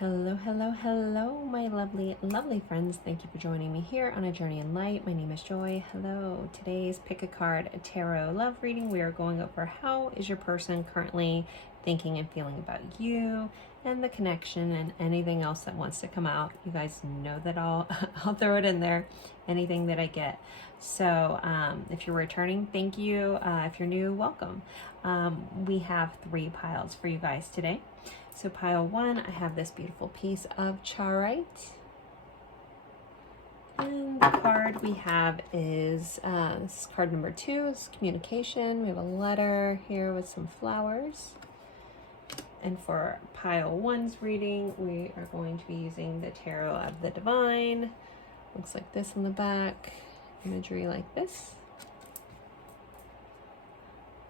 Hello, hello, hello, my lovely, lovely friends. Thank you for joining me here on a journey in light. My name is Joy. Hello. Today's Pick a Card Tarot Love Reading. We are going over how is your person currently thinking and feeling about you and the connection and anything else that wants to come out. You guys know that I'll throw it in there, anything that I get. So if you're returning, thank you. If you're new, welcome. We have 3 piles for you guys today. So pile 1, I have this beautiful piece of charite. And the card we have is, this is card number 2, it's communication. We have a letter here with some flowers. And for pile 1's reading, we are going to be using the Tarot of the Divine. Looks like this on the back, imagery like this.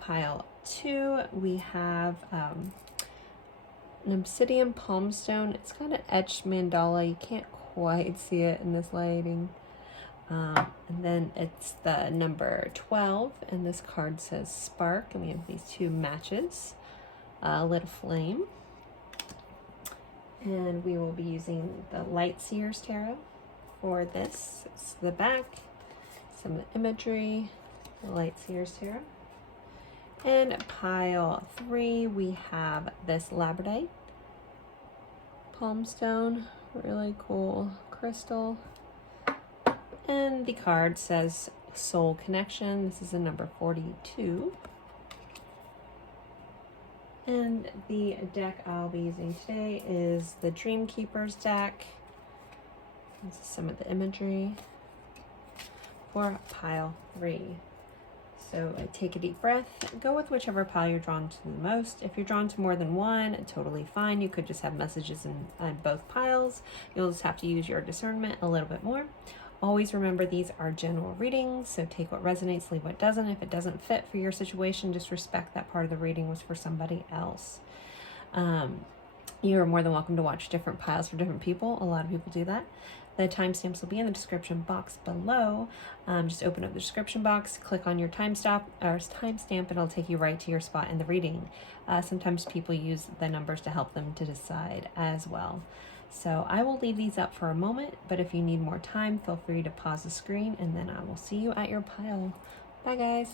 Pile 2, we have an obsidian palm stone. It's got an etched mandala. You can't quite see it in this lighting. And then it's the number 12, and this card says spark, and we have these 2 matches, lit a flame. And we will be using the Light Seers Tarot for this. It's the back, some of the imagery, the Light Seers Tarot. And pile 3, we have this labradorite palm stone, really cool crystal. And the card says soul connection. This is a number 42. And the deck I'll be using today is the Dream Keepers deck. This is some of the imagery for pile 3. So take a deep breath, go with whichever pile you're drawn to the most. If you're drawn to more than one, totally fine. You could just have messages in both piles. You'll just have to use your discernment a little bit more. Always remember these are general readings, so take what resonates, leave what doesn't. If it doesn't fit for your situation, just respect that part of the reading was for somebody else. You are more than welcome to watch different piles for different people. A lot of people do that. The timestamps will be in the description box below. Just open up the description box, click on your timestamp, and it'll take you right to your spot in the reading. Sometimes people use the numbers to help them to decide as well. So I will leave these up for a moment, but if you need more time, feel free to pause the screen, and then I will see you at your pile. Bye, guys.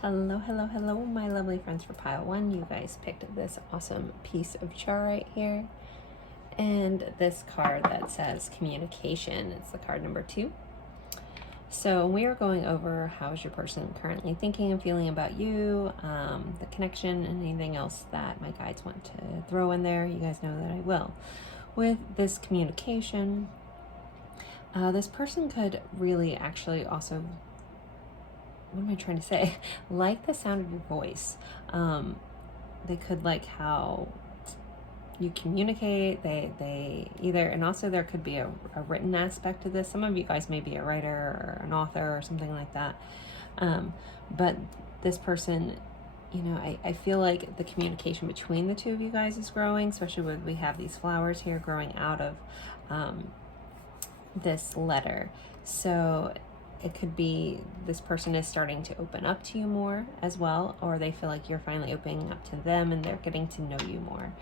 Hello, hello, hello, my lovely friends for pile 1. You guys picked this awesome piece of charite here. And this card that says communication. It's the card number 2. So we are going over how is your person currently thinking and feeling about you, the connection, and anything else that my guides want to throw in there. You guys know that I will. With this communication, this person could really actually also, what am I trying to say? Like the sound of your voice. They could like how you communicate. They either, and also there could be a written aspect to this. Some of you guys may be a writer or an author or something like that. But this person, you know, I feel like the communication between the 2 of you guys is growing, especially when we have these flowers here growing out of this letter. So it could be this person is starting to open up to you more as well, or they feel like you're finally opening up to them and they're getting to know you more.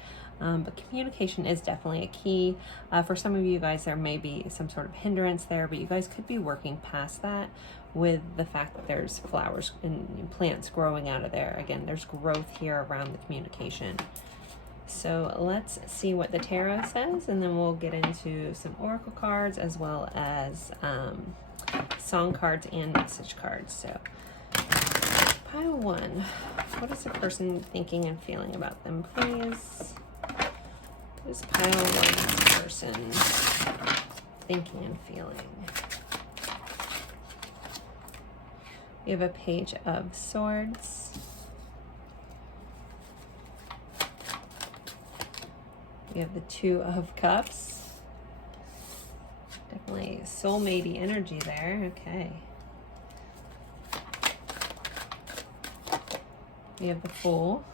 But communication is definitely a key. For some of you guys, there may be some sort of hindrance there, but you guys could be working past that with the fact that there's flowers and plants growing out of there. Again, there's growth here around the communication. So let's see what the tarot says, and then we'll get into some oracle cards as well as song cards and message cards. So pile 1, what is the person thinking and feeling about them, please? What is pile 1's person thinking and feeling? We have a Page of Swords. We have the 2 of Cups. definitely soulmate-y energy there. Okay. We have the Fool.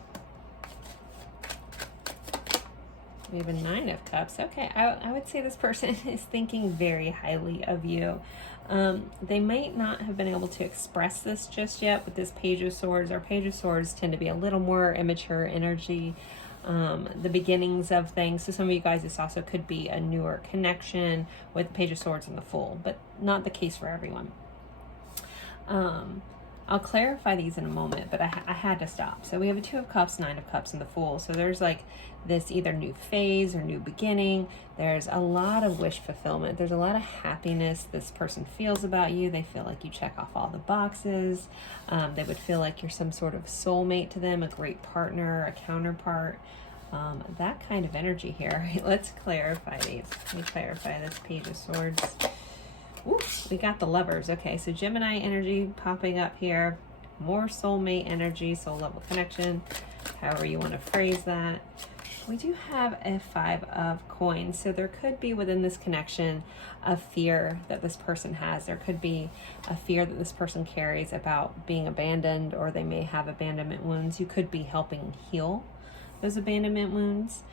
We have a Nine of Cups. Okay, I would say this person is thinking very highly of you. They might not have been able to express this just yet with this Page of Swords. Our Page of Swords tend to be a little more immature energy, the beginnings of things. So some of you guys, this also could be a newer connection with the Page of Swords and the Fool, but not the case for everyone. I'll clarify these in a moment, but I had to stop. So we have a Two of Cups, Nine of Cups, and the Fool. So there's like this either new phase or new beginning. There's a lot of wish fulfillment. There's a lot of happiness this person feels about you. They feel like you check off all the boxes. They would feel like you're some sort of soulmate to them, a great partner, a counterpart. That kind of energy here. Let's clarify these. Let me clarify this Page of Swords. Ooh, we got the Lovers. Okay, so Gemini energy popping up here. More soulmate energy, soul level connection, however you want to phrase that. We do have a Five of Coins. So there could be within this connection a fear that this person has. There could be a fear that this person carries about being abandoned, or they may have abandonment wounds. You could be helping heal those abandonment wounds.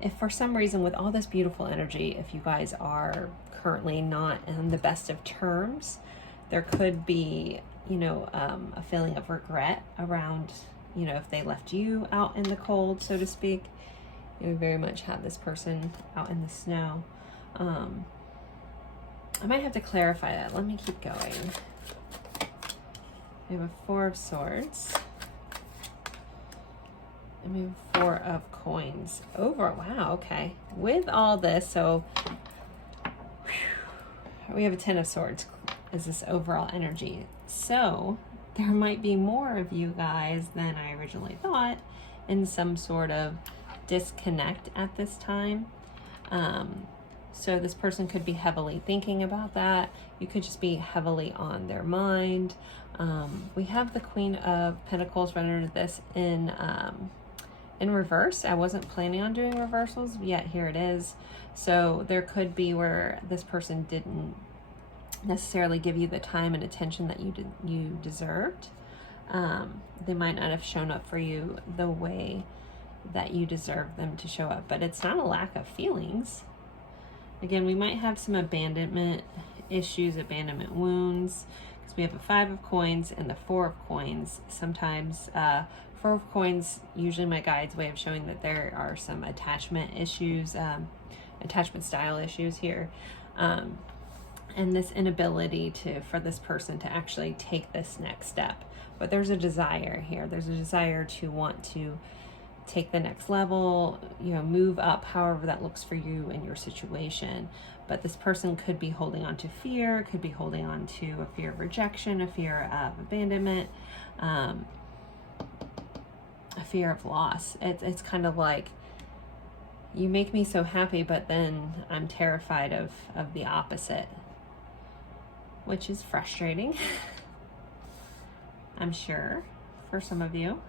If for some reason with all this beautiful energy, if you guys are currently not in the best of terms, there could be, you know, a feeling of regret around, you know, if they left you out in the cold, so to speak. You very much have this person out in the snow. I might have to clarify that. Let me keep going. We have a Four of Swords. And we have Four of Coins. Over, wow, okay. With all this, so we have a Ten of Swords as this overall energy. So there might be more of you guys than I originally thought in some sort of disconnect at this time. So this person could be heavily thinking about that. You could just be heavily on their mind. We have the Queen of Pentacles running into this in reverse. I wasn't planning on doing reversals, yet here it is. So there could be where this person didn't necessarily give you the time and attention that you deserved. They might not have shown up for you the way that you deserve them to show up, but it's not a lack of feelings. Again, we might have some abandonment issues, abandonment wounds, because we have a Five of Coins and the Four of Coins. Sometimes Four of Coins, usually my guide's way of showing that there are some attachment issues, attachment style issues here. And this inability for this person to actually take this next step. But there's a desire here. There's a desire to want to take the next level, you know, move up, however that looks for you in your situation. But this person could be holding on to fear, could be holding on to a fear of rejection, a fear of abandonment, a fear of loss. It's kind of like, you make me so happy, but then I'm terrified of the opposite, which is frustrating, I'm sure, for some of you.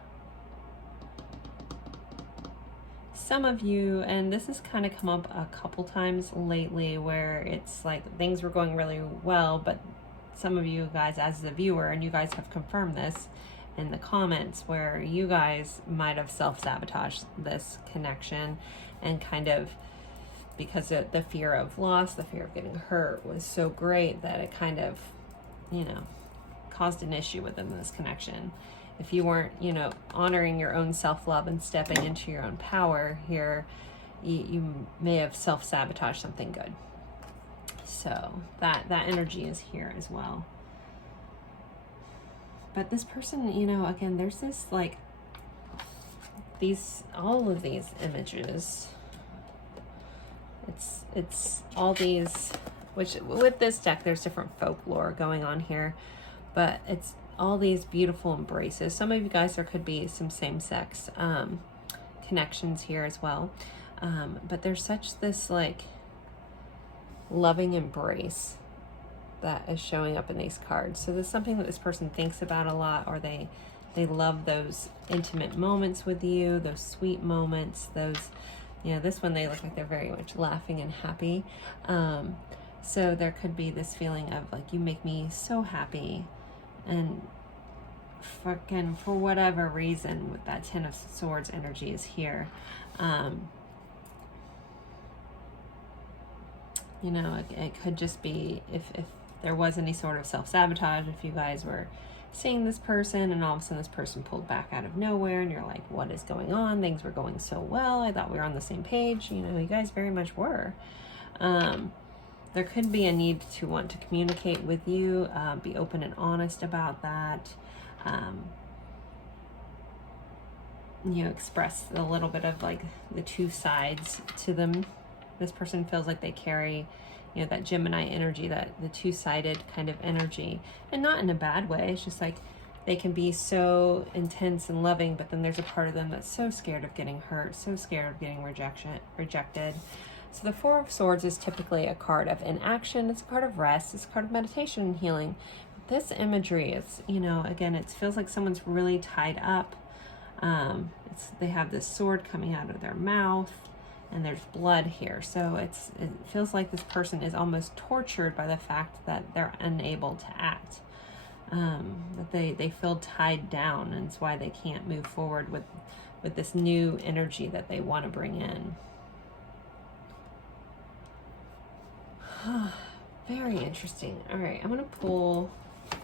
Some of you, and this has kind of come up a couple times lately, where it's like things were going really well, but some of you guys as the viewer, and you guys have confirmed this in the comments, where you guys might have self-sabotaged this connection, and kind of, because the fear of loss, the fear of getting hurt was so great that it kind of, you know, caused an issue within this connection. If you weren't, you know, honoring your own self-love and stepping into your own power here, you may have self-sabotaged something good. So that energy is here as well. But this person, you know, again, there's this like all of these images. It's all these, which with this deck, there's different folklore going on here, but it's all these beautiful embraces. Some of you guys, there could be some same-sex connections here as well. But there's such this like loving embrace that is showing up in these cards. So there's something that this person thinks about a lot, or they love those intimate moments with you, those sweet moments, those You know, this one, they look like they're very much laughing and happy. So there could be this feeling of like, you make me so happy, and fucking for whatever reason with that Ten of Swords energy is here. You know, it could just be if there was any sort of self-sabotage, if you guys were seeing this person and all of a sudden this person pulled back out of nowhere and you're like, what is going on? Things were going so well. I thought we were on the same page. You know, you guys very much were. There could be a need to want to communicate with you, be open and honest about that. You know, express a little bit of like the two sides to them. This person feels like they carry, you know, that Gemini energy, that the two-sided kind of energy, and not in a bad way. It's just like they can be so intense and loving, but then there's a part of them that's so scared of getting hurt, so scared of getting rejected. So the Four of Swords is typically a card of inaction. It's a card of rest. It's a card of meditation and healing. This imagery is, you know, again, it feels like someone's really tied up. They have this sword coming out of their mouth, and there's blood here. So it feels like this person is almost tortured by the fact that they're unable to act. That they feel tied down, and it's why they can't move forward with this new energy that they want to bring in. Very interesting. All right, I'm going to pull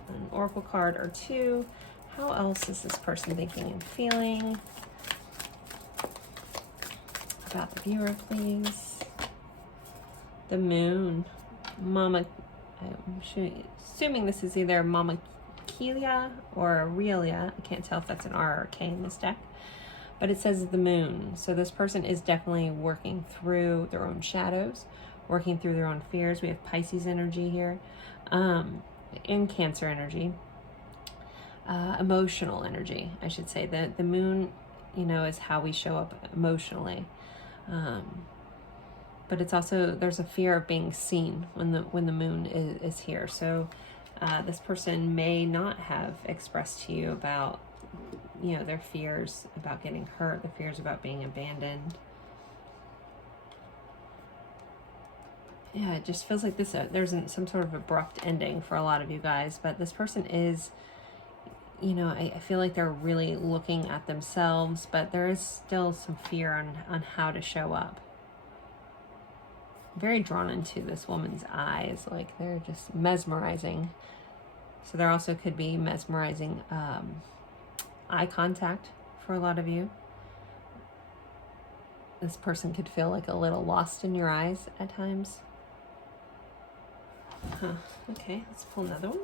an oracle card or two. How else is this person thinking and feeling? About the viewer, please. The moon. Mama, I'm assuming this is either Mama Kelia or Aurelia. I can't tell if that's an R or a K in this deck. But it says the moon. So this person is definitely working through their own shadows, working through their own fears. We have Pisces energy here, and Cancer energy. Emotional energy, I should say. The moon, you know, is how we show up emotionally. But it's also, there's a fear of being seen when the moon is here. So this person may not have expressed to you about, you know, their fears about getting hurt, the fears about being abandoned. Yeah, it just feels like there's some sort of abrupt ending for a lot of you guys, but this person is, you know, I feel like they're really looking at themselves, but there is still some fear on how to show up. Very drawn into this woman's eyes, like they're just mesmerizing. So there also could be mesmerizing eye contact for a lot of you. This person could feel like a little lost in your eyes at times. Okay, let's pull another one.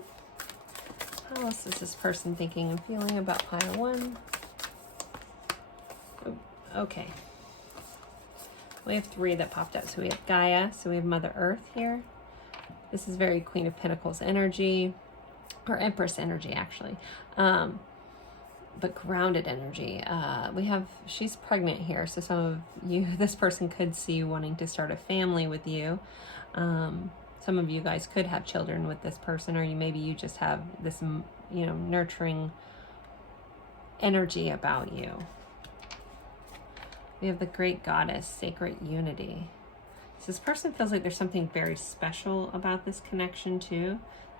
How else is this person thinking and feeling about pile one? Okay. We have three that popped out. So we have Gaia, so we have Mother Earth here. This is very Queen of Pentacles energy, or Empress energy actually. But grounded energy. She's pregnant here, so some of you, this person could see you wanting to start a family with you. Some of you guys could have children with this person, or maybe you just have this, you know, nurturing energy about you. We have the Great Goddess, Sacred Unity. So this person feels like there's something very special about this connection too.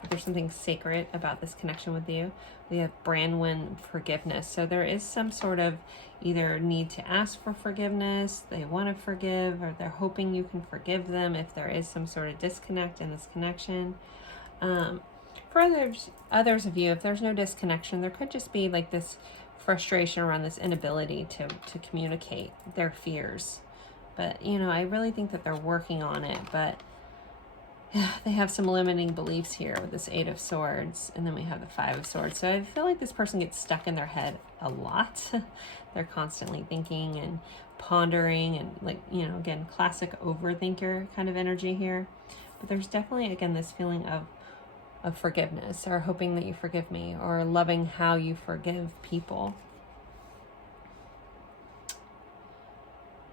There's something sacred about this connection with you. We have Branwen, forgiveness. So there is some sort of either need to ask for forgiveness, they want to forgive, or they're hoping you can forgive them if there is some sort of disconnect in this connection. For others of you, if there's no disconnection, there could just be like this frustration around this inability to communicate their fears. But, you know, I really think that they're working on it, but they have some limiting beliefs here with this Eight of Swords, and then we have the Five of Swords. So I feel like this person gets stuck in their head a lot. They're constantly thinking and pondering and, like, you know, again, classic overthinker kind of energy here. But there's definitely, again, this feeling of forgiveness, or hoping that you forgive me, or loving how you forgive people.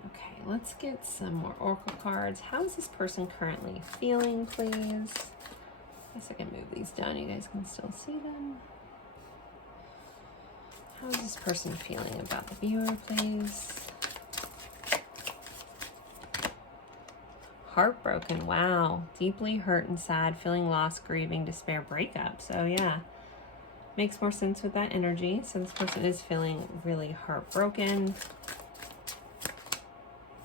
Okay, let's get some more oracle cards. How is this person currently feeling, please? I guess I can move these down. You guys can still see them. How is this person feeling about the viewer, please? heartbroken. Wow. Deeply hurt and sad, feeling lost, grieving, despair, breakup. So yeah, makes more sense with that energy. So this person is feeling really heartbroken.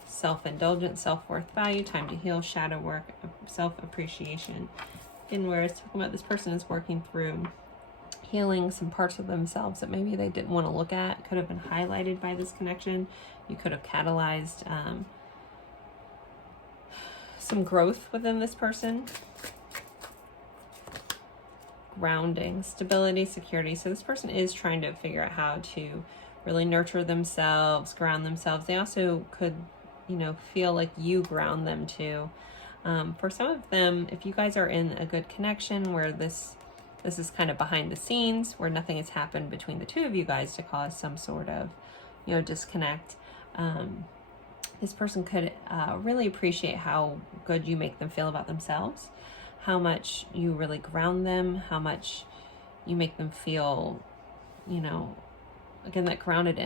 Self-indulgence, self-worth, value, time to heal, shadow work, self-appreciation. Again, where it's talking about this person is working through healing some parts of themselves that maybe they didn't want to look at, could have been highlighted by this connection. You could have catalyzed some growth within this person. Grounding, stability, security. So this person is trying to figure out how to really nurture themselves, ground themselves. They also could, you know, feel like you ground them too. For some of them, if you guys are in a good connection where this is kind of behind the scenes, where nothing has happened between the two of you guys to cause some sort of, you know, disconnect, this person could really appreciate how good you make them feel about themselves, how much you really ground them, how much you make them feel, you know, again, that grounded,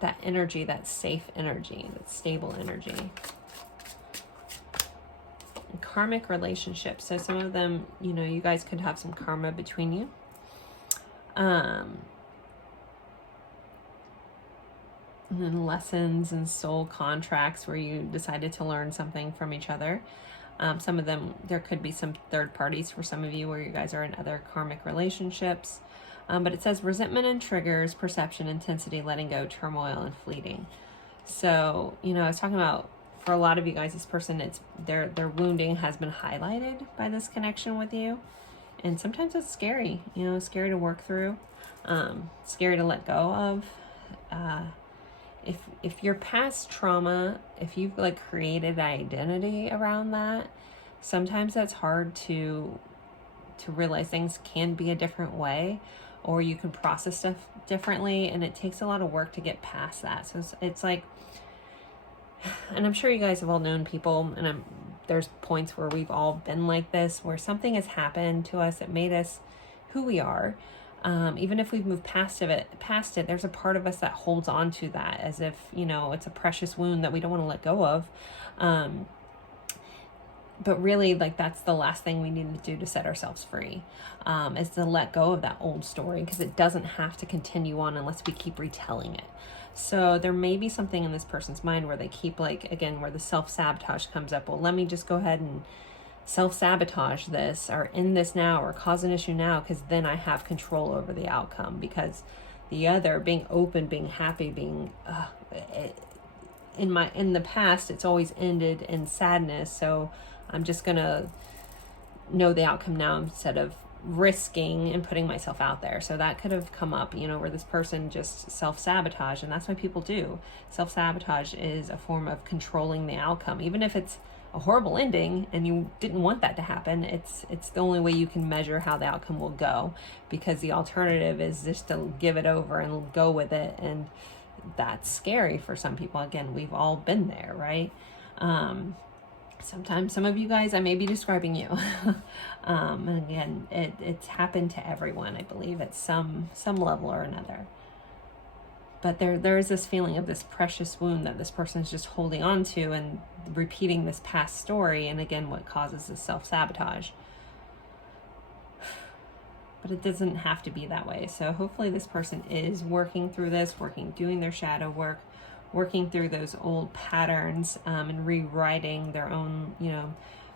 that energy, that safe energy, that stable energy. Karmic relationships. So some of them, you know, you guys could have some karma between you. And then lessons and soul contracts where you decided to learn something from each other. Some of them, there could be some third parties for some of you where you guys are in other karmic relationships. But it says resentment and triggers, perception, intensity, letting go, turmoil, and fleeting. So, you know, I was talking about, for a lot of you guys, this person, it's their wounding has been highlighted by this connection with you. And sometimes it's scary, you know, scary to work through, scary to let go of. If your past trauma, if you've like created identity around that, sometimes that's hard to realize things can be a different way, or you can process stuff differently, and it takes a lot of work to get past that. So it's like, and I'm sure you guys have all known people, and there's points where we've all been like this, where something has happened to us that made us who we are. Even if we've moved past it, there's a part of us that holds on to that as if, you know, it's a precious wound that we don't want to let go of. But really, like, that's the last thing we need to do to set ourselves free, is to let go of that old story, because it doesn't have to continue on unless we keep retelling it. So there may be something in this person's mind where they keep, like, again, where the self-sabotage comes up. Well, let me just go ahead and self-sabotage this, or end this now, or cause an issue now, because then I have control over the outcome. Because the other, being open, being happy, being in the past, it's always ended in sadness. So I'm just gonna know the outcome now instead of risking and putting myself out there. So that could have come up, you know, where this person just self-sabotage, and that's what people do. Self-sabotage is a form of controlling the outcome, even if it's a horrible ending and you didn't want that to happen. It's the only way you can measure how the outcome will go, because the alternative is just to give it over and go with it, and that's scary for some people. Again, we've all been there, right? Sometimes some of you guys, I may be describing you. And again, it's happened to everyone, I believe, at some level or another. But there is this feeling of this precious wound that this person is just holding on to and repeating this past story, and again, what causes this self-sabotage. But it doesn't have to be that way. So hopefully this person is working through this, doing their shadow work, working through those old patterns, and rewriting their own, you know,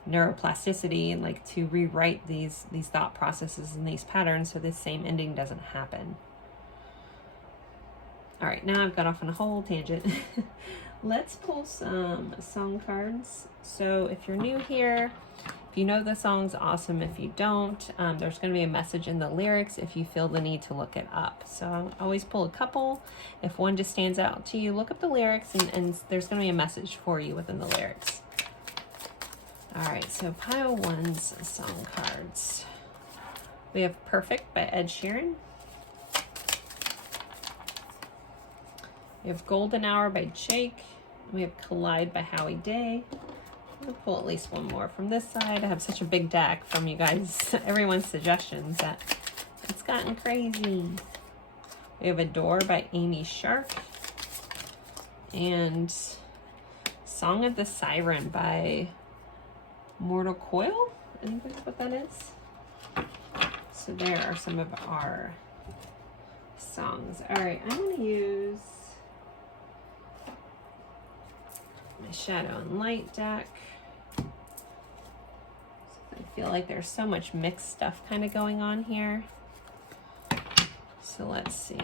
neuroplasticity, and like to rewrite these thought processes and these patterns so this same ending doesn't happen. All right, now I've got off on a whole tangent. Let's pull some song cards. So if you're new here, if you know the songs, awesome. If you don't, there's going to be a message in the lyrics if you feel the need to look it up. So I always pull a couple. If one just stands out to you, look up the lyrics, and there's going to be a message for you within the lyrics. All right, so pile one's song cards. We have Perfect by Ed Sheeran. We have Golden Hour by Jake. We have Collide by Howie Day. I'll pull at least one more from this side. I have such a big deck from you guys, everyone's suggestions, that it's gotten crazy. We have Adore by Amy Shark. And Song of the Siren by Mortal Coil? Anybody know what that is? So there are some of our songs. All right, I'm going to use my Shadow and Light deck. I feel like there's so much mixed stuff kind of going on here. So let's see.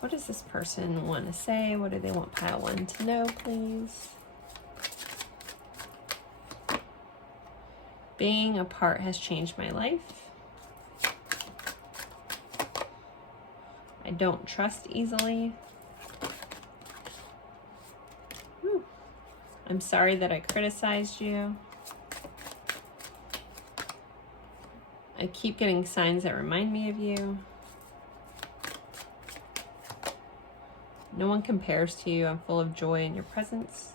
What does this person want to say? What do they want pile 1 to know, please? Being apart has changed my life. I don't trust easily. Whew. I'm sorry that I criticized you. I keep getting signs that remind me of you. No one compares to you. I'm full of joy in your presence.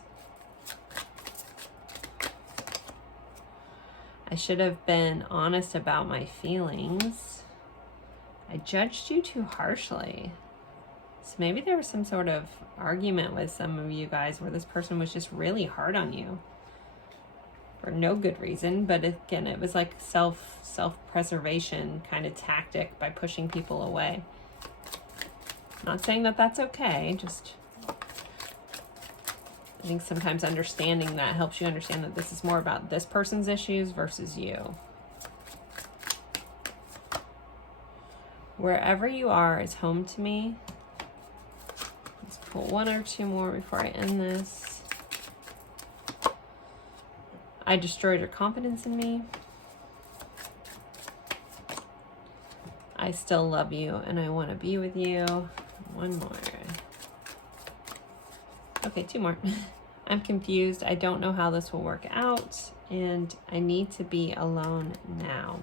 I should have been honest about my feelings. I judged you too harshly. So maybe there was some sort of argument with some of you guys where this person was just really hard on you for no good reason. But again, it was like self-preservation kind of tactic by pushing people away. Not saying that that's okay, just I think sometimes understanding that helps you understand that this is more about this person's issues versus you. Wherever you are is home to me. Let's pull 1 or 2 more before I end this. I destroyed your confidence in me. I still love you and I want to be with you. 1 more. Okay, 2 more. I'm confused. I don't know how this will work out and I need to be alone now.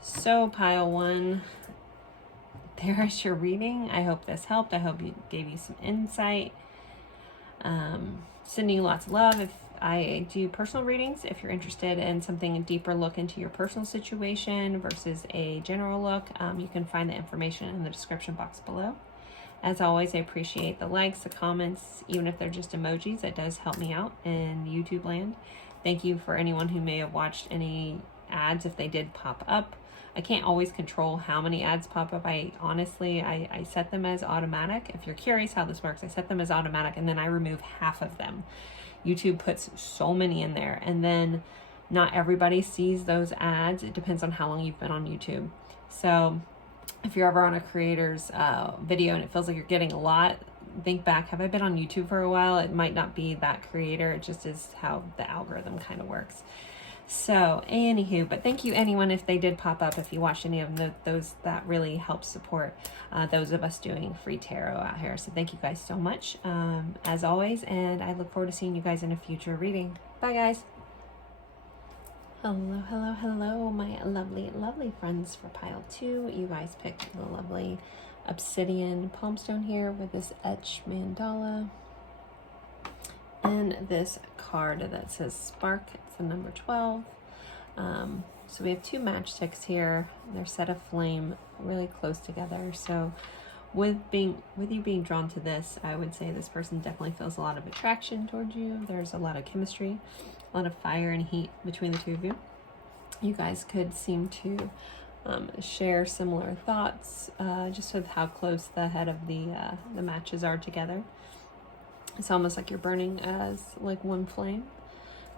So pile 1, there's your reading. I hope this helped. I hope it gave you some insight. Sending you lots of love. If I do personal readings, if you're interested in something a deeper look into your personal situation versus a general look, you can find the information in the description box below. As always, I appreciate the likes, the comments, even if they're just emojis. It does help me out in YouTube land. Thank you for anyone who may have watched any ads if they did pop up. I can't always control how many ads pop up. I set them as automatic. If you're curious how this works, I set them as automatic and then I remove half of them. YouTube puts so many in there and then not everybody sees those ads. It depends on how long you've been on YouTube. So if you're ever on a creator's video and it feels like you're getting a lot, think back, have I been on YouTube for a while? It might not be that creator. It just is how the algorithm kind of works. So anywho, but thank you anyone if they did pop up, if you watched any of them, those that really help support those of us doing free tarot out here. So thank you guys so much as always, and I look forward to seeing you guys in a future reading. Bye guys. Hello, hello, hello, my lovely, lovely friends for pile 2. You guys picked the lovely obsidian palm stone here with this etched mandala. And this card that says Spark, it's the number 12. So we have 2 matchsticks here. They're set aflame really close together. So with you being drawn to this, I would say this person definitely feels a lot of attraction towards you. There's a lot of chemistry, a lot of fire and heat between the 2 of you. You guys could seem to share similar thoughts just with how close the head of the matches are together. It's almost like you're burning as like one flame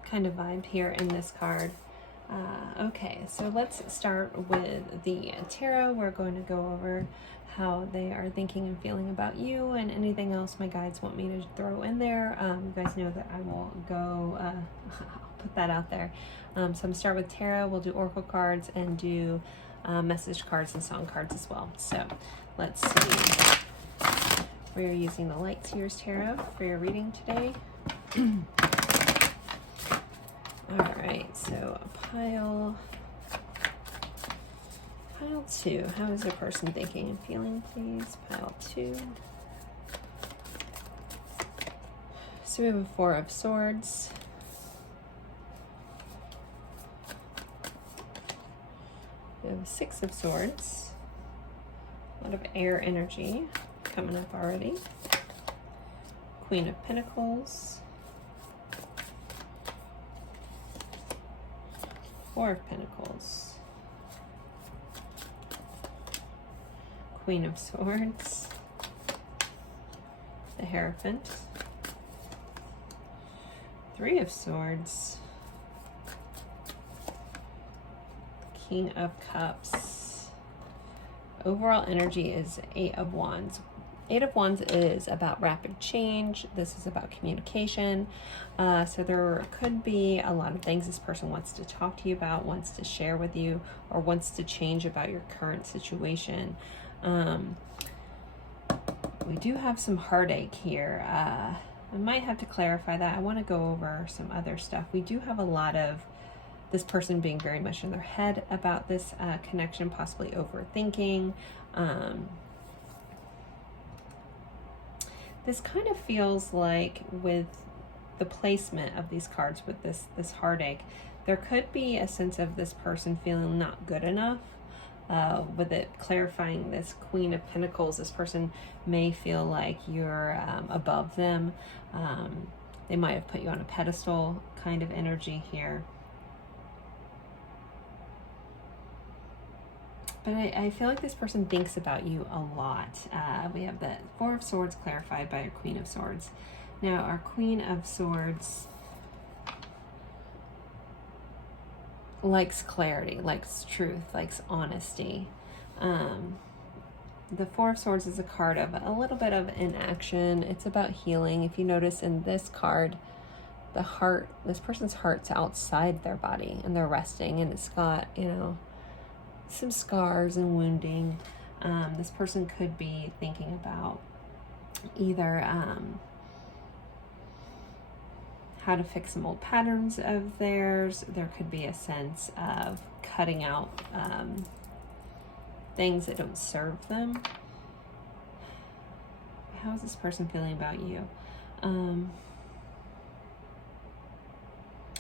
kind of vibe here in this card. Okay, so let's start with the tarot. We're going to go over how they are thinking and feeling about you and anything else my guides want me to throw in there. You guys know that I will go, I'll put that out there. So I'm gonna start with tarot. We'll do oracle cards and do message cards and song cards as well. So let's see. We're using the Light Seers Tarot for your reading today. All right, so pile 2. How is the person thinking and feeling, please? Pile 2. So we have a 4 of Swords. We have a 6 of Swords. A lot of air energy coming up already. Queen of Pentacles. Four of Pentacles. Queen of Swords. The Hierophant. Three of Swords. King of Cups. Overall energy is Eight of Wands. Eight of Wands is about rapid change. This is about communication. So there could be a lot of things this person wants to talk to you about, wants to share with you, or wants to change about your current situation. We do have some heartache here. I might have to clarify that. I want to go over some other stuff. We do have a lot of this person being very much in their head about this connection, possibly overthinking. This kind of feels like with the placement of these cards with this heartache, there could be a sense of this person feeling not good enough. With it clarifying this Queen of Pentacles, this person may feel like you're above them. They might have put you on a pedestal kind of energy here. But I feel like this person thinks about you a lot. We have the Four of Swords clarified by our Queen of Swords. Now, our Queen of Swords likes clarity, likes truth, likes honesty. The Four of Swords is a card of a little bit of inaction. It's about healing. If you notice in this card, the heart, this person's heart's outside their body and they're resting, and it's got, you know, some scars and wounding. This person could be thinking about either how to fix some old patterns of theirs. There could be a sense of cutting out things that don't serve them. How is this person feeling about you?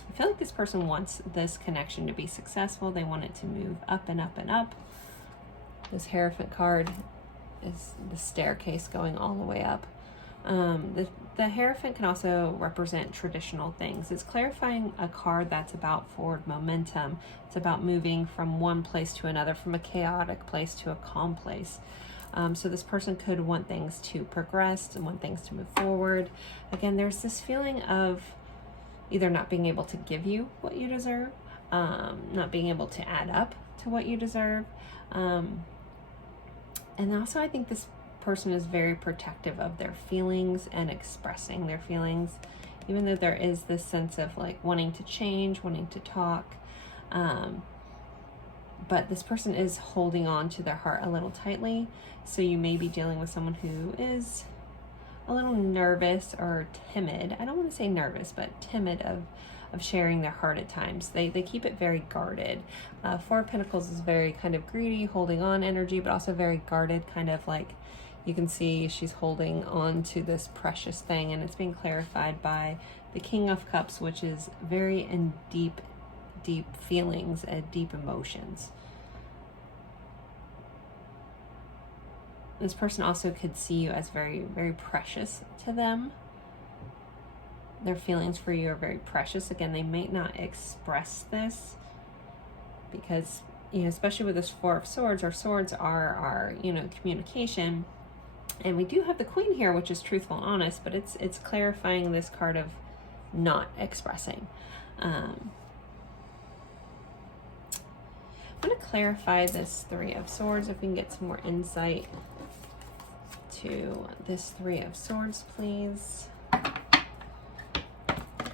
I feel like this person wants this connection to be successful. They want it to move up and up and up. This Hierophant card is the staircase going all the way up. The Hierophant can also represent traditional things. It's clarifying a card that's about forward momentum. It's about moving from one place to another, from a chaotic place to a calm place. So this person could want things to progress and want things to move forward. Again, there's this feeling of either not being able to give you what you deserve, not being able to add up to what you deserve. And also I think this person is very protective of their feelings and expressing their feelings, even though there is this sense of like wanting to change, wanting to talk. But this person is holding on to their heart a little tightly. So you may be dealing with someone who is a little nervous or timid. I don't want to say nervous, but timid of sharing their heart at times. They keep it very guarded. Four of Pentacles is very kind of greedy, holding on energy, but also very guarded, kind of like you can see she's holding on to this precious thing, and it's being clarified by the King of Cups, which is very in deep feelings and deep emotions. This person also could see you as very, very precious to them. Their feelings for you are very precious. Again, they may not express this because, you know, especially with this Four of Swords, our swords are our, you know, communication. And we do have the Queen here, which is truthful and honest, but it's clarifying this card of not expressing. I'm going to clarify this Three of Swords if we can get some more insight to this Three of Swords, please.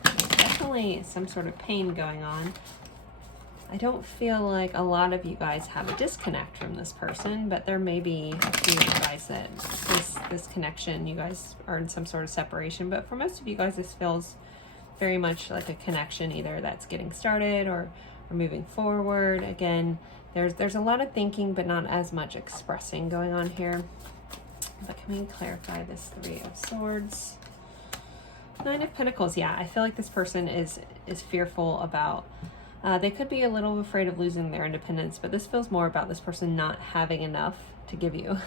There's definitely some sort of pain going on. I don't feel like a lot of you guys have a disconnect from this person, but there may be a few of you guys that this connection, you guys are in some sort of separation. But for most of you guys, this feels very much like a connection, either that's getting started or moving forward. Again, there's a lot of thinking, but not as much expressing going on here. But can we clarify this Three of Swords? Nine of Pentacles. Yeah, I feel like this person is fearful about, they could be a little afraid of losing their independence, but this feels more about this person not having enough to give you.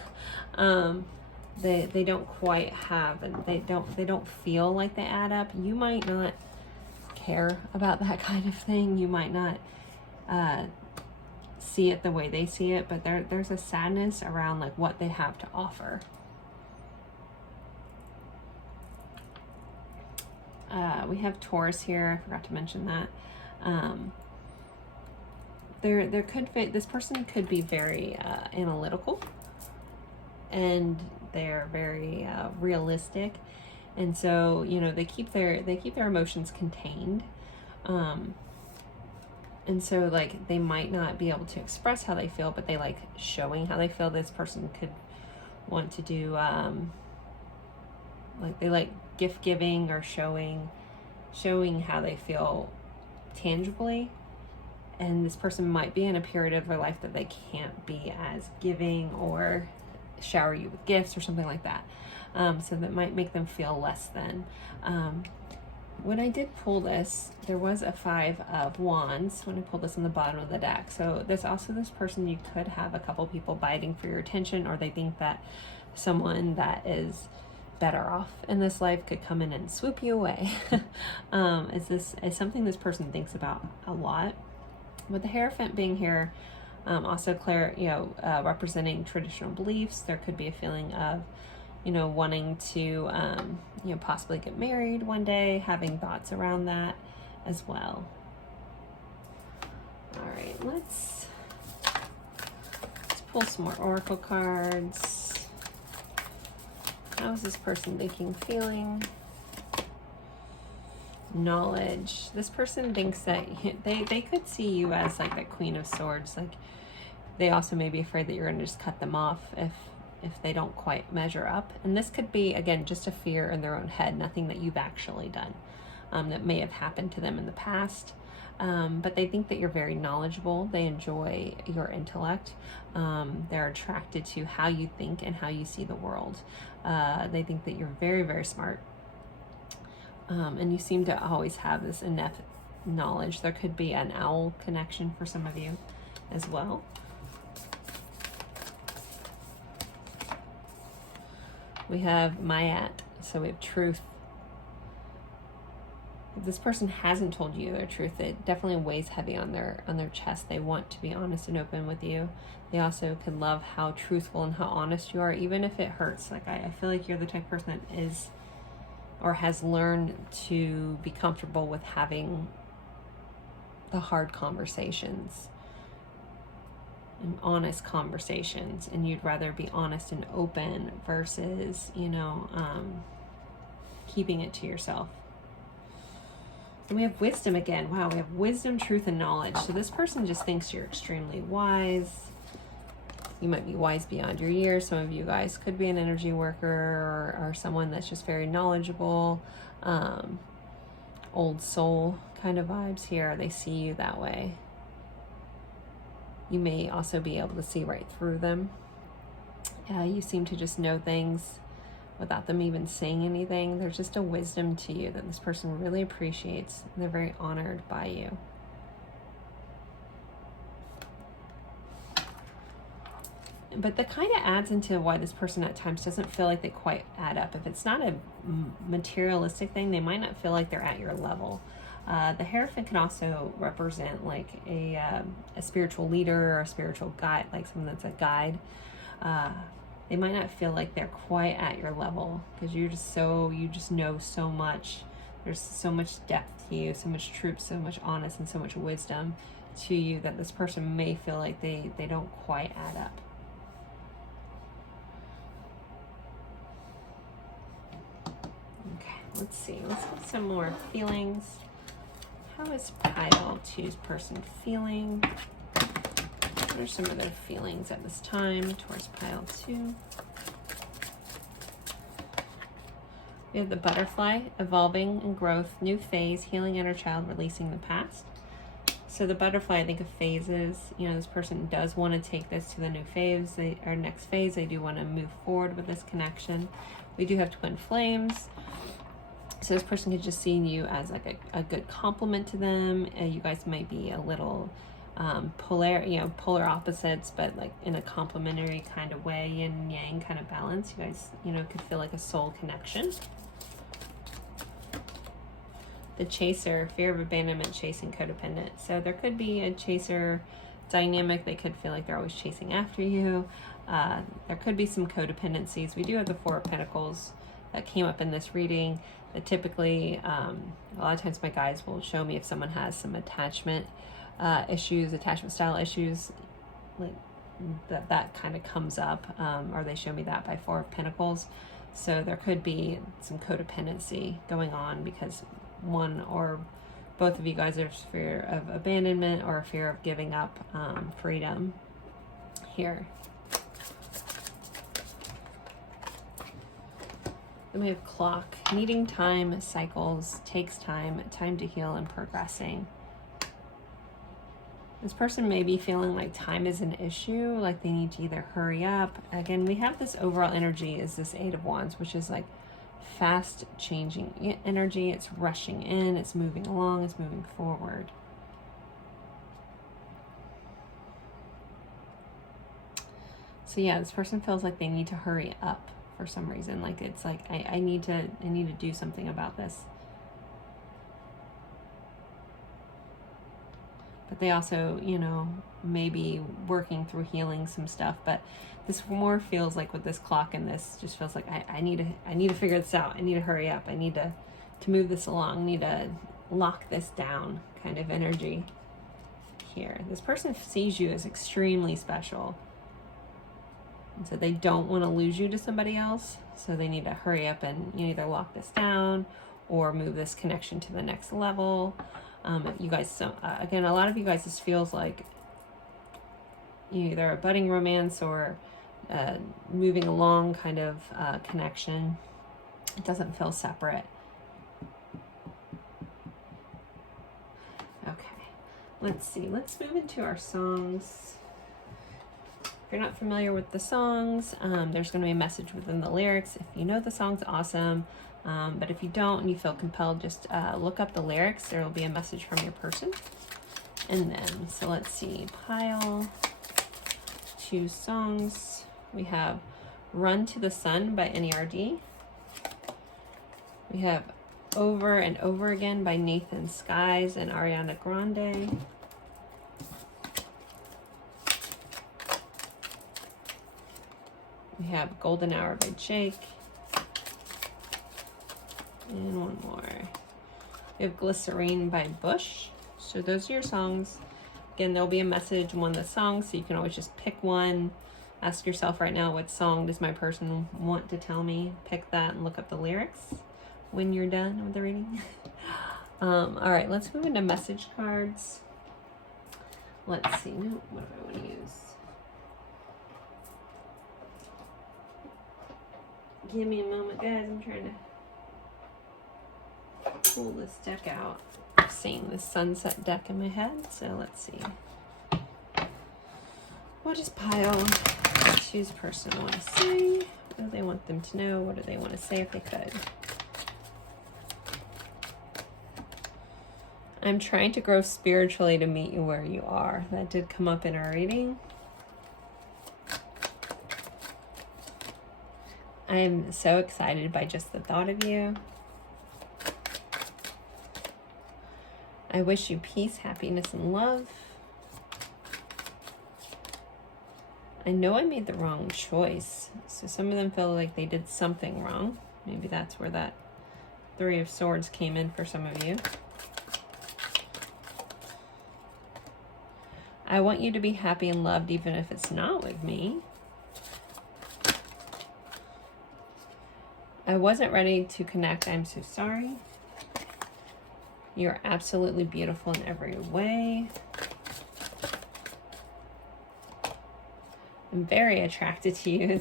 They don't quite have, and they don't feel like they add up. You might not care about that kind of thing. You might not see it the way they see it, but there's a sadness around like what they have to offer. We have Taurus here. I forgot to mention that. There could be, this person could be very analytical, and they're very realistic, and so you know they keep their emotions contained, and so like they might not be able to express how they feel, but they like showing how they feel. This person could want to do like they like gift giving or showing how they feel tangibly. And this person might be in a period of their life that they can't be as giving or shower you with gifts or something like that. So that might make them feel less than. When I did pull this, there was a 5 of Wands when I pulled this on the bottom of the deck. So there's also this person, you could have a couple people biting for your attention, or they think that someone that is better off in this life could come in and swoop you away. It's something this person thinks about a lot. With the Hierophant being here, also representing traditional beliefs, there could be a feeling of, you know, wanting to, possibly get married one day, having thoughts around that as well. All right, let's pull some more oracle cards. How is this person thinking, feeling? Knowledge. This person thinks that they could see you as like the Queen of Swords. Like they also may be afraid that you're going to just cut them off if they don't quite measure up. And this could be, again, just a fear in their own head, nothing that you've actually done, that may have happened to them in the past. But they think that you're very knowledgeable. They enjoy your intellect. They're attracted to how you think and how you see the world. They think that you're very, very smart. And you seem to always have this enough knowledge. There could be an owl connection for some of you as well. We have Mayat, so we have truth. If this person hasn't told you their truth, it definitely weighs heavy on their chest. They want to be honest and open with you. They also can love how truthful and how honest you are, even if it hurts. Like I feel like you're the type of person that is or has learned to be comfortable with having the hard conversations and honest conversations, and you'd rather be honest and open versus, keeping it to yourself. And we have wisdom again. Wow, we have wisdom, truth, and knowledge. So this person just thinks you're extremely wise. You might be wise beyond your years. Some of you guys could be an energy worker or someone that's just very knowledgeable. Old soul kind of vibes here. They see you that way. You may also be able to see right through them. You seem to just know things without them even saying anything. There's just a wisdom to you that this person really appreciates, and they're very honored by you. But that kind of adds into why this person at times doesn't feel like they quite add up. If it's not a materialistic thing, they might not feel like they're at your level. The Hierophant can also represent like a spiritual leader or a spiritual guide, like someone that's a guide. They might not feel like they're quite at your level because you just know so much. There's so much depth to you, so much truth, so much honest, and so much wisdom to you that this person may feel like they don't quite add up. Okay, let's see. Let's get some more feelings. How is pile 2's person feeling? What are some of their feelings at this time towards pile 2? We have the butterfly, evolving and growth, new phase, healing inner child, releasing the past. So the butterfly, I think of phases. This person does want to take this to the new phase, or next phase. They do want to move forward with this connection. We do have twin flames. So this person could just see you as like a good compliment to them. You guys might be a little polar opposites, but like in a complementary kind of way, yin and yang kind of balance. You guys, could feel like a soul connection. the chaser, fear of abandonment, chasing, codependent. So there could be a chaser dynamic. They could feel like they're always chasing after you. There could be some codependencies. We do have the Four of Pentacles that came up in this reading. That typically, a lot of times my guides will show me if someone has some attachment issues, attachment style issues, like that kind of comes up, or they show me that by Four of Pentacles. So there could be some codependency going on because one or both of you guys are fear of abandonment or fear of giving up freedom here. Then we have clock, needing time, cycles, takes time, time to heal, and progressing. This person may be feeling like time is an issue, like they need to either hurry up. Again, we have this overall energy is this Eight of Wands, which is like fast changing energy. It's rushing in, it's moving along, it's moving forward. So yeah, this person feels like they need to hurry up for some reason. Like it's like I need to do something about this. But they also, you know, maybe working through healing some stuff. But this more feels like with this clock and this just feels like I need to figure this out. I need to hurry up. I need to move this along. I need to lock this down kind of energy here. This person sees you as extremely special. And so they don't want to lose you to somebody else. So they need to hurry up and either lock this down or move this connection to the next level. You guys, again, a lot of you guys, this feels like either a budding romance or moving along kind of connection. It doesn't feel separate. Okay, let's see. Let's move into our songs. If you're not familiar with the songs, there's going to be a message within the lyrics. If you know the songs, awesome. But if you don't and you feel compelled, just look up the lyrics. There will be a message from your person. And then, so let's see, pile, 2 songs. We have Run to the Sun by NERD. We have Over and Over Again by Nathan Skies and Ariana Grande. We have Golden Hour by Jake. And one more. We have Glycerine by Bush. So those are your songs. Again, there'll be a message in one of the songs, so you can always just pick one. Ask yourself right now, what song does my person want to tell me? Pick that and look up the lyrics when you're done with the reading. All right, let's move into message cards. Let's see. No, what do I want to use? Give me a moment, guys. I'm trying to pull this deck out. I'm seeing this sunset deck in my head, so let's see. We'll just pile. Choose person want to say. What do they want them to know? What do they want to say if they could? I'm trying to grow spiritually to meet you where you are. That did come up in our reading. I'm so excited by just the thought of you. I wish you peace, happiness, and love. I know I made the wrong choice. So some of them feel like they did something wrong. Maybe that's where that 3 of Swords came in for some of you. I want you to be happy and loved even if it's not with me. I wasn't ready to connect. I'm so sorry. You're absolutely beautiful in every way. I'm very attracted to you.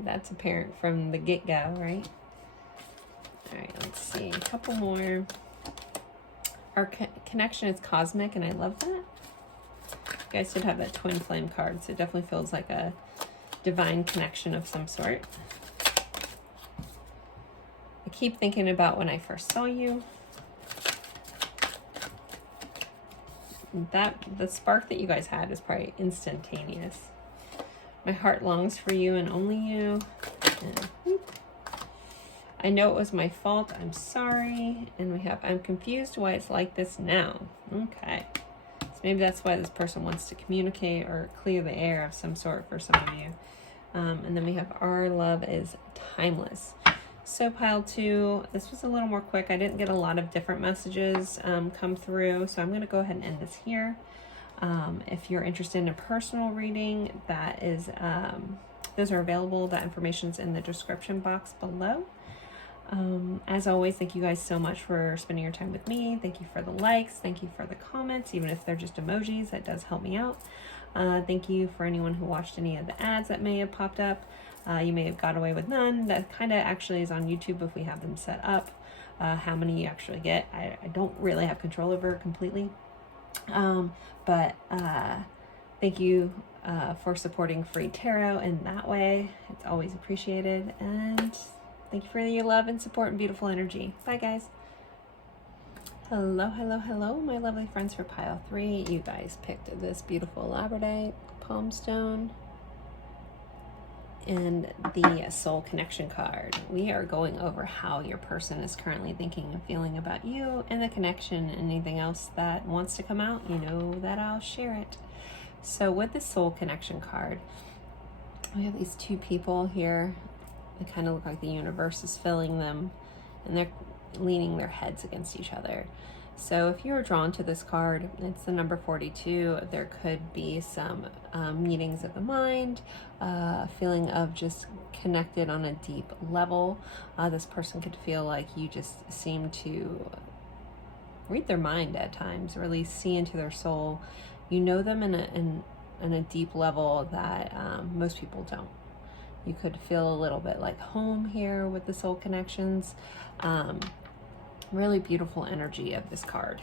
That's apparent from the get-go, right? All right, let's see. A couple more. Our connection is cosmic, and I love that. You guys did have that twin flame card, so it definitely feels like a divine connection of some sort. I keep thinking about when I first saw you. The spark that you guys had is probably instantaneous. My heart longs for you and only you. And I know it was my fault. I'm sorry. And we have, I'm confused why it's like this now. Okay. So maybe that's why this person wants to communicate or clear the air of some sort for some of you. And then we have our love is timeless. So pile 2, this was a little more quick. I didn't get a lot of different messages come through. So I'm going to go ahead and end this here. If you're interested in a personal reading, that is, those are available. That information's in the description box below. As always, thank you guys so much for spending your time with me. Thank you for the likes. Thank you for the comments, even if they're just emojis. That does help me out. Thank you for anyone who watched any of the ads that may have popped up. You may have got away with none. That kind of actually is on YouTube if we have them set up. How many you actually get, I don't really have control over completely. But thank you for supporting free tarot in that way. It's always appreciated. And thank you for your love and support and beautiful energy. Bye, guys. Hello, hello, hello, my lovely friends for pile 3. You guys picked this beautiful labradorite, palm stone, and the soul connection card. We are going over how your person is currently thinking and feeling about you and the connection. Anything else that wants to come out, you know that I'll share it. So with the soul connection card, we have these two people here. They kind of look like the universe is filling them, and they're leaning their heads against each other. So if you're drawn to this card, it's the number 42. There could be some meetings of the mind, feeling of just connected on a deep level. This person could feel like you just seem to read their mind at times, or at least see into their soul. You know them in a deep level that most people don't. You could feel a little bit like home here with the soul connections. Really beautiful energy of this card.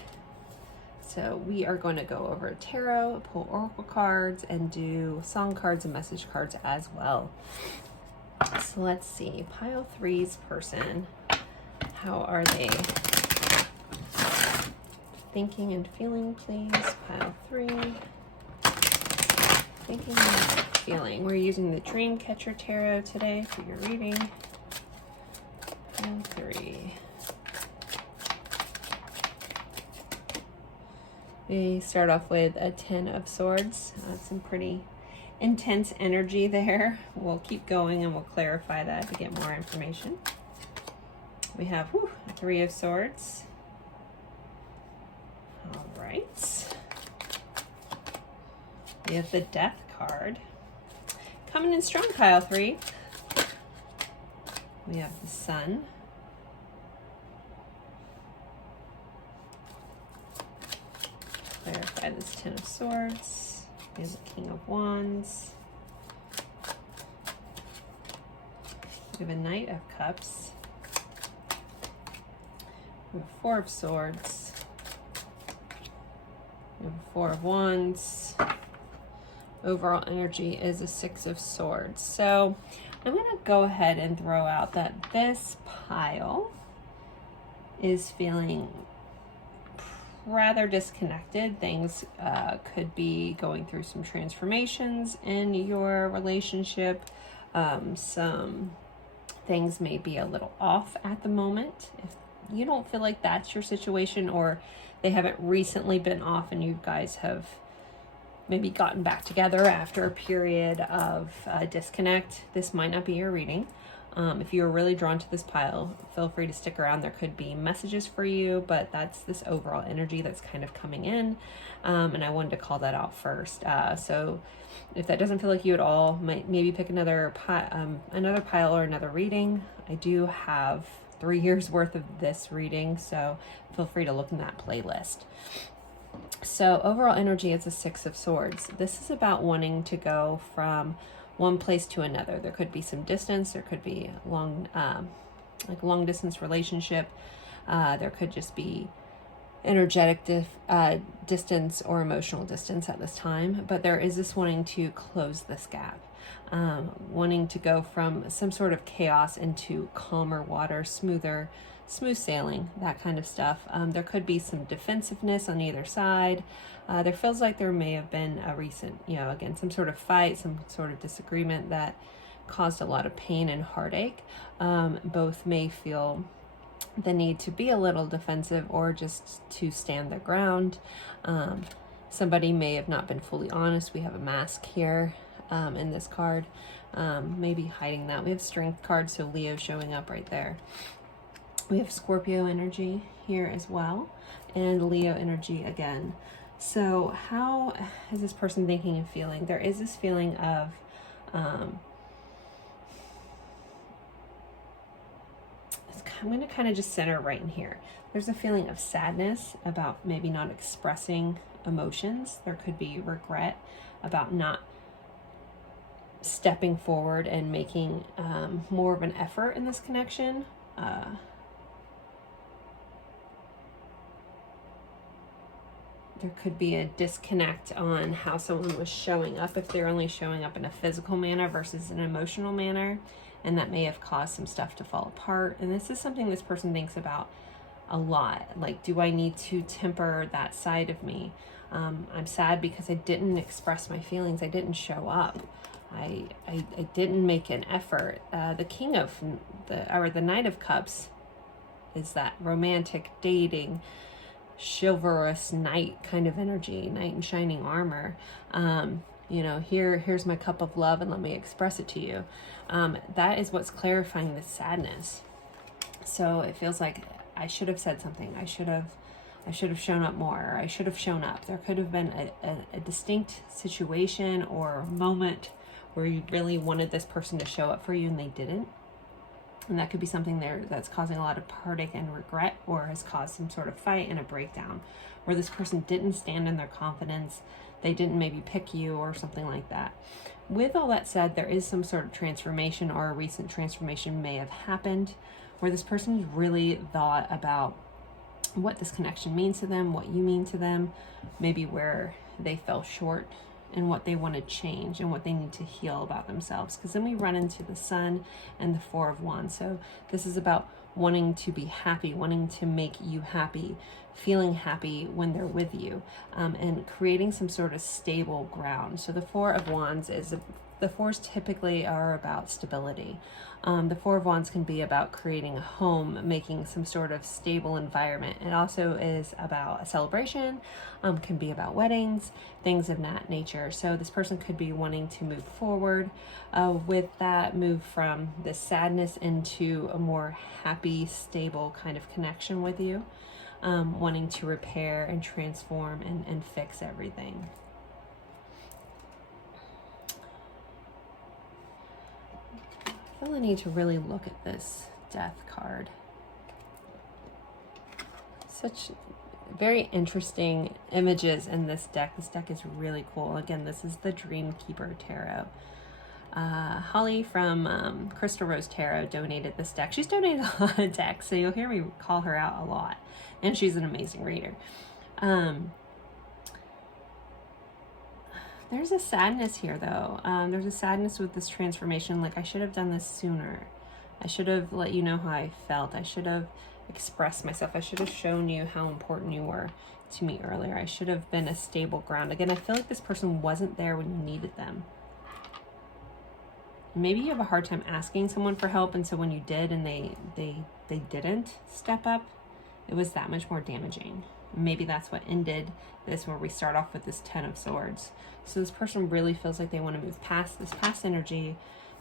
So we are going to go over tarot, pull oracle cards, and do song cards and message cards as well. So let's see, pile 3's person, how are they thinking and feeling, please? Pile 3, thinking and feeling. We're using the Dream Catcher Tarot today for your reading. Pile 3. We start off with a 10 of Swords. Some pretty intense energy there. We'll keep going and we'll clarify that to get more information. We have a 3 of Swords. All right. We have the Death card. Coming in strong, pile 3. We have the Sun. Clarify this 10 of Swords. We have the King of Wands. We have a Knight of Cups. We have 4 of Swords. We have a 4 of Wands. Overall energy is a 6 of Swords. So I'm going to go ahead and throw out that this pile is feeling rather disconnected. Things could be going through some transformations in your relationship. Some things may be a little off at the moment. If you don't feel like that's your situation, or they haven't recently been off and you guys have maybe gotten back together after a period of disconnect, this might not be your reading. If you're really drawn to this pile, feel free to stick around. There could be messages for you, but that's this overall energy that's kind of coming in. And I wanted to call that out first. So if that doesn't feel like you at all, maybe pick another pile or another reading. I do have 3 years worth of this reading, so feel free to look in that playlist. So overall energy is a 6 of Swords. This is about wanting to go from one place to another. There could be some distance. There could be long distance relationship. There could just be energetic distance or emotional distance at this time. But there is this wanting to close this gap, wanting to go from some sort of chaos into calmer water, smooth sailing, that kind of stuff. There could be some defensiveness on either side. There feels like there may have been a recent, again, some sort of fight, some sort of disagreement that caused a lot of pain and heartache. Both may feel the need to be a little defensive or just to stand their ground. Somebody may have not been fully honest. We have a mask here in this card, maybe hiding that. We have strength cards, so Leo showing up right there. We have Scorpio energy here as well, and Leo energy again. So how is this person thinking and feeling? There is this feeling of I'm going to kind of just center right in here. There's a feeling of sadness about maybe not expressing emotions. There could be regret about not stepping forward and making more of an effort in this connection. There could be a disconnect on how someone was showing up, if they're only showing up in a physical manner versus an emotional manner, and that may have caused some stuff to fall apart. And this is something this person thinks about a lot. Like, do I need to temper that side of me? I'm sad because I didn't express my feelings. I didn't show up. I didn't make an effort. The King of the Knight of Cups is that romantic, dating, chivalrous knight kind of energy, knight in shining armor. You know, here's my cup of love and let me express it to you. That is what's clarifying this sadness. So it feels like I should have said something. I should have shown up more. Or I should have shown up. There could have been a distinct situation or moment where you really wanted this person to show up for you and they didn't. And that could be something there that's causing a lot of heartache and regret, or has caused some sort of fight and a breakdown where this person didn't stand in their confidence. They didn't maybe pick you or something like that. With all that said, there is some sort of transformation, or a recent transformation may have happened where this person's really thought about what this connection means to them, what you mean to them, maybe where they fell short and what they want to change and what they need to heal about themselves. Because then we run into the Sun and the Four of Wands. So this is about wanting to be happy, wanting to make you happy, feeling happy when they're with you, and creating some sort of stable ground. So the Four of Wands is, the fours typically are about stability. The Four of Wands can be about creating a home, making some sort of stable environment. It also is about a celebration, can be about weddings, things of that nature. So this person could be wanting to move forward with that, move from the sadness into a more happy, stable kind of connection with you, wanting to repair and transform and fix everything. I feel the need to really look at this Death card. Such very interesting images in this deck. This deck is really cool. Again, this is the Dream Keeper Tarot. Holly from Crystal Rose Tarot donated this deck. She's donated a lot of decks, so you'll hear me call her out a lot. And she's an amazing reader. There's a sadness here, though. There's a sadness with this transformation. Like, I should have done this sooner. I should have let you know how I felt. I should have expressed myself. I should have shown you how important you were to me earlier. I should have been a stable ground. Again, I feel like this person wasn't there when you needed them. Maybe you have a hard time asking someone for help, and so when you did and they didn't step up, it was that much more damaging. Maybe that's what ended this, where we start off with this Ten of Swords. So this person really feels like they want to move past this past energy.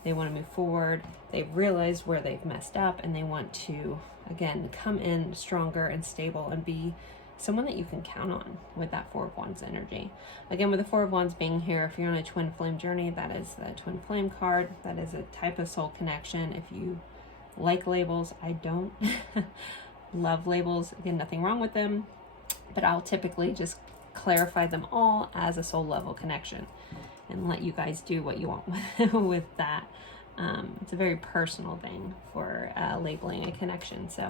They want to move forward. They realize where they've messed up, and they want to, again, come in stronger and stable and be someone that you can count on with that Four of Wands energy. Again, with the Four of Wands being here, if you're on a twin flame journey, that is the twin flame card. That is a type of soul connection. If you like labels, I don't love labels. Again, nothing wrong with them, but I'll typically just clarify them all as a soul level connection and let you guys do what you want with that. It's a very personal thing for labeling a connection, so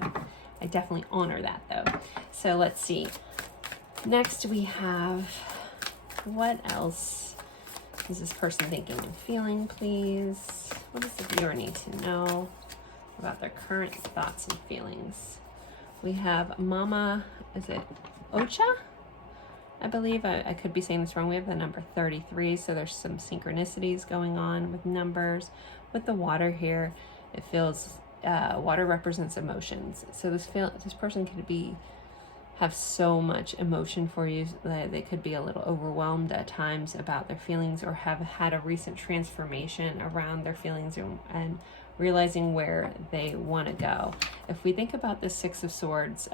I definitely honor that, though. So let's see. Next we have, what else is this person thinking and feeling, please? What does the viewer need to know about their current thoughts and feelings? We have Mama, is it Ocha? I believe, I could be saying this wrong. We have the number 33, so there's some synchronicities going on with numbers. with the water here, it feels water represents emotions. So this person could have so much emotion for you that they could be a little overwhelmed at times about their feelings, or have had a recent transformation around their feelings and realizing where they want to go. If we think about the Six of Swords,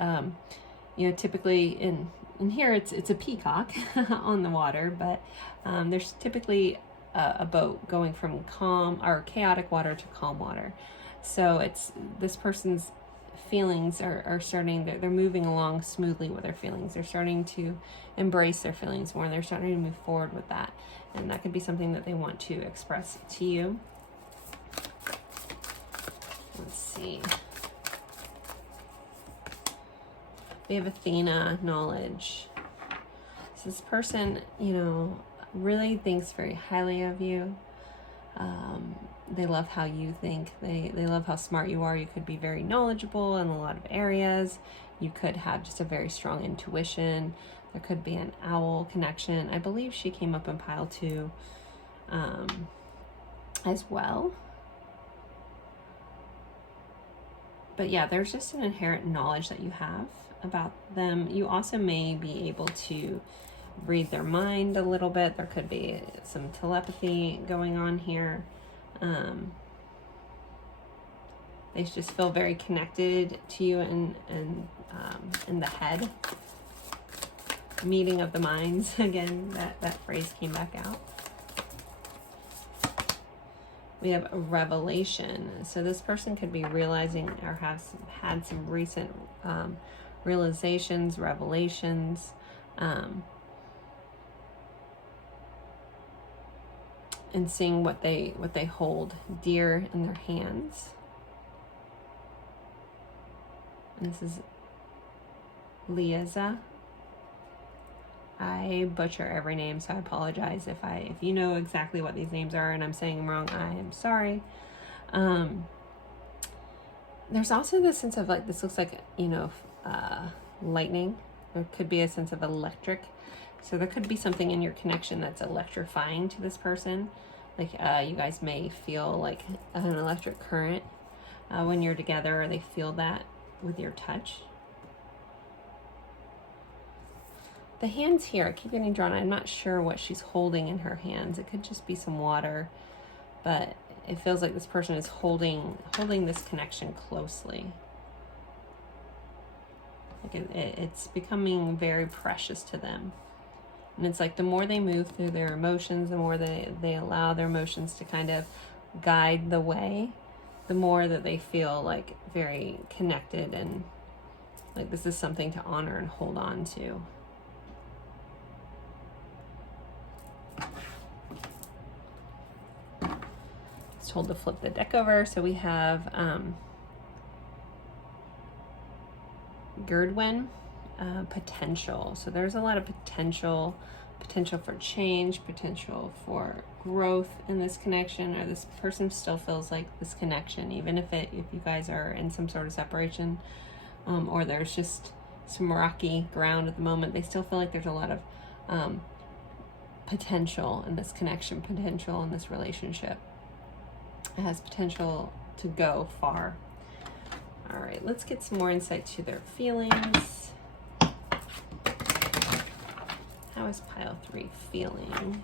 you know, typically in here it's a peacock on the water, but there's typically a boat going from calm or chaotic water to calm water. So it's this person's feelings are starting, they're moving along smoothly with their feelings. They're starting to embrace their feelings more, and they're starting to move forward with that. And that could be something that they want to express to you. Let's see. We have Athena, knowledge. So this person, you know, really thinks very highly of you. They love how you think. They love how smart you are. You could be very knowledgeable in a lot of areas. You could have just a very strong intuition. There could be an owl connection. I believe she came up in pile 2 as well. But yeah, there's just an inherent knowledge that you have about them. You also may be able to read their mind a little bit. There could be some telepathy going on here. They just feel very connected to you in the head. Meeting of the minds. Again, that phrase came back out. We have a revelation. So this person could be realizing or have had some recent realizations, revelations, and seeing what they hold dear in their hands. And this is Lieza. I butcher every name, so I apologize if you know exactly what these names are and I'm saying them wrong. I am sorry. There's also this sense of like, this looks like, you know, lightning. There could be a sense of electric. So there could be something in your connection that's electrifying to this person. Like you guys may feel like an electric current when you're together, or they feel that with your touch. The hands here, I keep getting drawn. I'm not sure what she's holding in her hands. It could just be some water, but it feels like this person is holding this connection closely. Like it's becoming very precious to them. And it's like the more they move through their emotions, the more they allow their emotions to kind of guide the way, the more that they feel like very connected and like this is something to honor and hold on to. Told to flip the deck over. So we have Girdwin, potential. So there's a lot of potential for change, potential for growth in this connection, or this person still feels like this connection, even if you guys are in some sort of separation, or there's just some rocky ground at the moment, they still feel like there's a lot of potential in this connection, potential in this relationship. It has potential to go far. All right, let's get some more insight to their feelings. How is pile 3 feeling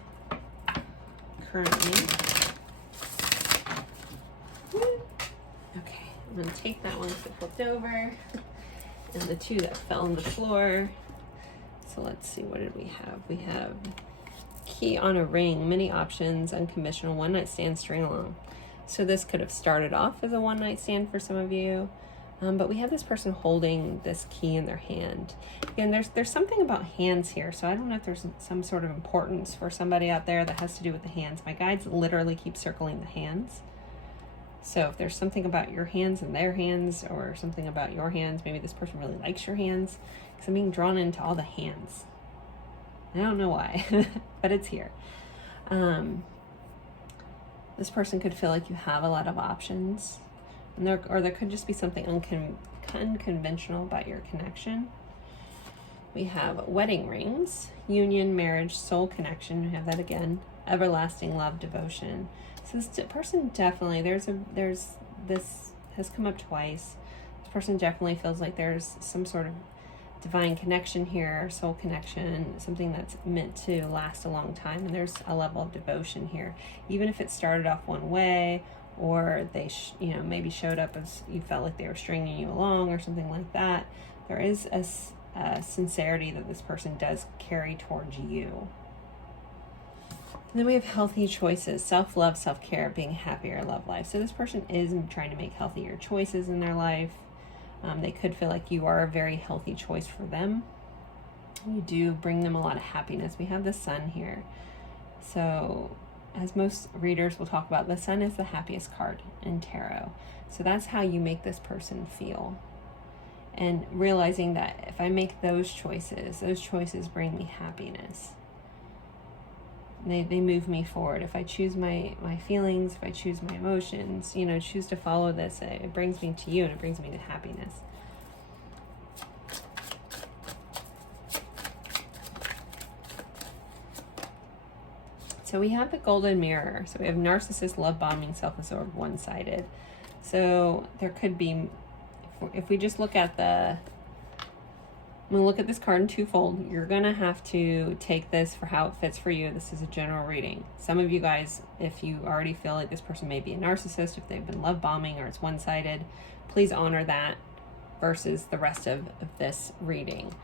currently? Okay, I'm gonna take that one that flipped over and the 2 that fell on the floor. So let's see, what did we have? We have key on a ring, many options, unconventional, one night stand, string along. So this could have started off as a one night stand for some of you, but we have this person holding this key in their hand. Again, there's something about hands here, so I don't know if there's some sort of importance for somebody out there that has to do with the hands. My guides literally keep circling the hands. So if there's something about your hands and their hands, or something about your hands, maybe this person really likes your hands, because I'm being drawn into all the hands. I don't know why, but it's here. This person could feel like you have a lot of options, and there could just be something unconventional about your connection. We have wedding rings, union, marriage, soul connection. We have that again. everlasting love, devotion. So this person definitely, this has come up twice. This person definitely feels like there's some sort of divine connection here, soul connection, something that's meant to last a long time. And there's a level of devotion here, even if it started off one way, or they maybe showed up as you felt like they were stringing you along or something like that. There is a sincerity that this person does carry towards you. And then we have healthy choices, self-love, self-care, being happier, love life. So this person is trying to make healthier choices in their life. They could feel like you are a very healthy choice for them. You do bring them a lot of happiness. We have the sun here. So as most readers will talk about, the sun is the happiest card in tarot. So that's how you make this person feel. And realizing that if I make those choices bring me happiness. They move me forward. If I choose my feelings, if I choose my emotions, choose to follow this, it brings me to you and it brings me to happiness. So we have the golden mirror. So we have narcissist, love bombing, self-absorbed, one-sided. So there could be, if we just look at I'm gonna look at this card in twofold. You're gonna have to take this for how it fits for you. This is a general reading. Some of you guys, if you already feel like this person may be a narcissist, if they've been love bombing or it's one-sided, please honor that versus the rest of this reading.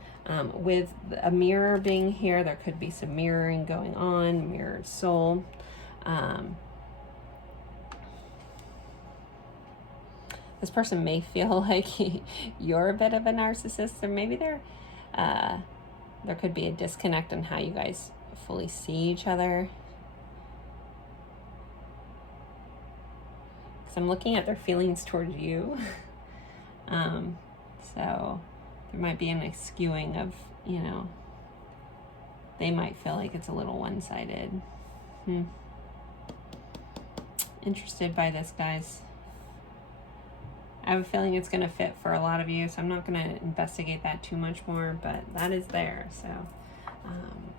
With a mirror being here, there could be some mirroring going on, mirrored soul. This person may feel like you're a bit of a narcissist, or maybe there could be a disconnect on how you guys fully see each other. Because I'm looking at their feelings towards you. So there might be an skewing of, they might feel like it's a little one-sided. Interested by this, guys. I have a feeling it's going to fit for a lot of you, so I'm not going to investigate that too much more, but that is there. So,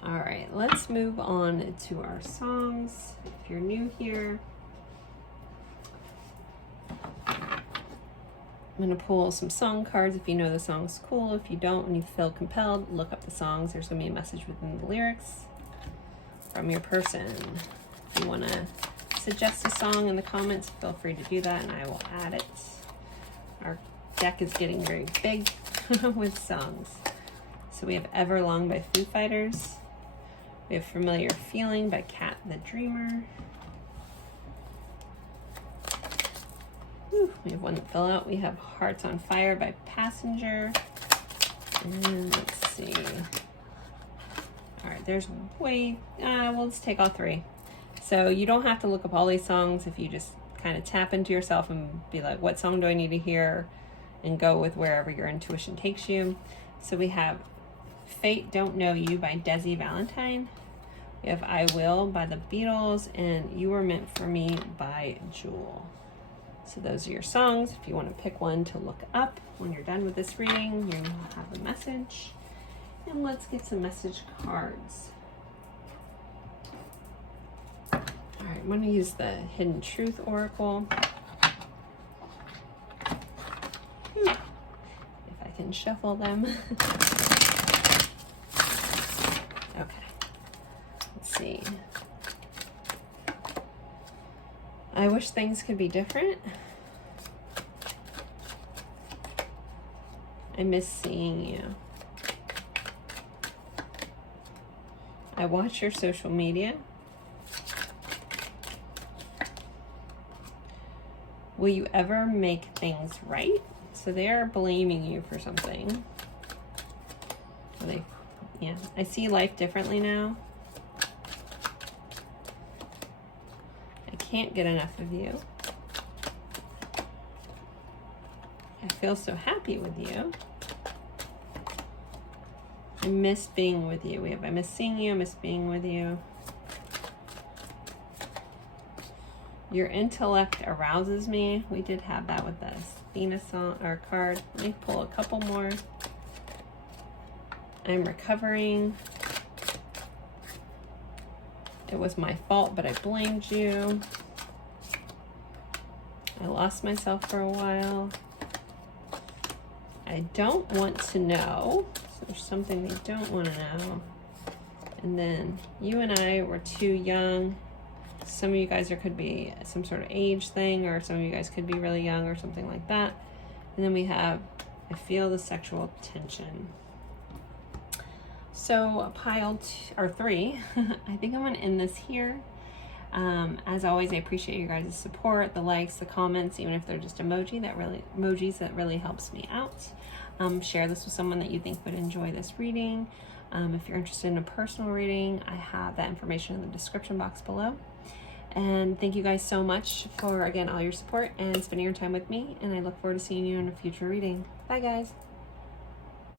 all right, let's move on to our songs. If you're new here, I'm going to pull some song cards. If you know the song's cool, if you don't and you feel compelled, look up the songs. There's going to be a message within the lyrics from your person. If you want to suggest a song in the comments, feel free to do that and I will add it. Our deck is getting very big with songs. So we have Everlong by Foo Fighters. We have Familiar Feeling by Cat the Dreamer. We have one that fell out. We have Hearts on Fire by Passenger. And let's see. All right, there's we'll just take all three. So you don't have to look up all these songs if you just kind of tap into yourself and be like, what song do I need to hear? And go with wherever your intuition takes you. So we have Fate Don't Know You by Desi Valentine. We have I Will by the Beatles and You Were Meant for Me by Jewel. So those are your songs. If you want to pick one to look up when you're done with this reading, you will have a message. And let's get some message cards. All right, I'm going to use the Hidden Truth Oracle. If I can shuffle them. Okay, let's see. I wish things could be different. I miss seeing you. I watch your social media. Will you ever make things right? So they are blaming you for something. Yeah, I see life differently now. I can't get enough of you. I feel so happy with you. I miss being with you. I miss seeing you, I miss being with you. Your intellect arouses me. We did have that with the Venus song or card. Let me pull a couple more. I'm recovering. It was my fault, but I blamed you. I lost myself for a while. I don't want to know. So there's something they don't want to know. And then you and I were too young. Some of you guys, there could be some sort of age thing, or some of you guys could be really young or something like that. And then we have, I feel the sexual tension. So pile 3, I think I'm gonna end this here. As always, I appreciate you guys' support, the likes, the comments, even if they're just emojis, that really helps me out. Share this with someone that you think would enjoy this reading. If you're interested in a personal reading, I have that information in the description box below. And thank you guys so much for, again, all your support and spending your time with me. And I look forward to seeing you in a future reading. Bye, guys.